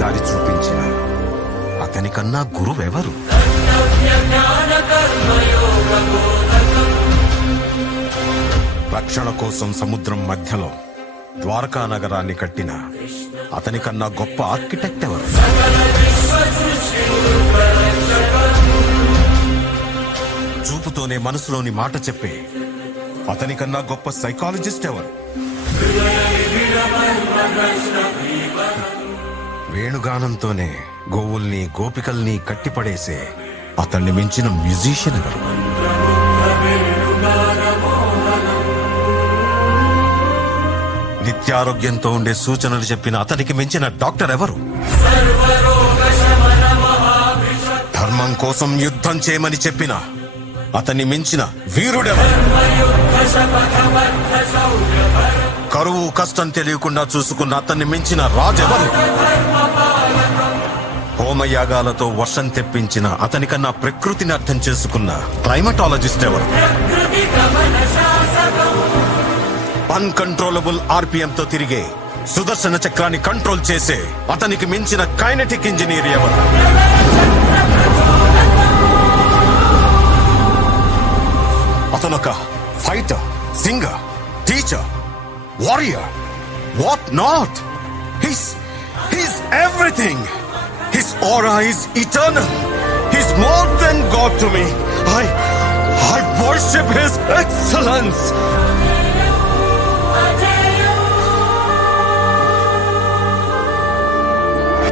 దారి చూపించిన అతనికన్నా గురువెవరు? రక్షణ కోసం సముద్రం మధ్యలో ద్వారకా నగరాన్ని కట్టిన అతనికన్నా గొప్ప ఆర్కిటెక్ట్ ఎవరు? చూపుతోనే మనసులోని మాట చెప్పే అతనికన్నా గొప్ప సైకాలజిస్ట్ ఎవరు? వేణుగానంతోనే గోవుల్ని గోపికల్ని కట్టిపడేసే అతన్ని మించిన మ్యూజిషియన్ ఎవరు? నిత్యారోగ్యంతో ఉండే సూచనలు చెప్పిన అతనికి మించిన డాక్టర్ ఎవరు? ధర్మం కోసం యుద్ధం చేయమని చెప్పిన అతన్ని మించిన వీరుడెవరు? కరువు కష్టం తెలియకుండా చూసుకున్న అతన్ని మించిన రాజెవరు? హోమయాగాలతో వర్షం తెప్పించిన అతనికన్నా ప్రకృతిని అర్థం చేసుకున్న క్లైమటాలజిస్ట్ ఎవరు? అన్కంట్రోలబుల్ ఆర్పిఎం తో తిరిగే సుదర్శన చక్రాన్ని కంట్రోల్ చేసే అతనికి మించిన కైనెటిక్ ఇంజనీర్ ఎవరు? అతనొక fighter, singer, teacher, warrior, what not. He's everything. His aura is eternal. He's more than God to me. I worship His excellence.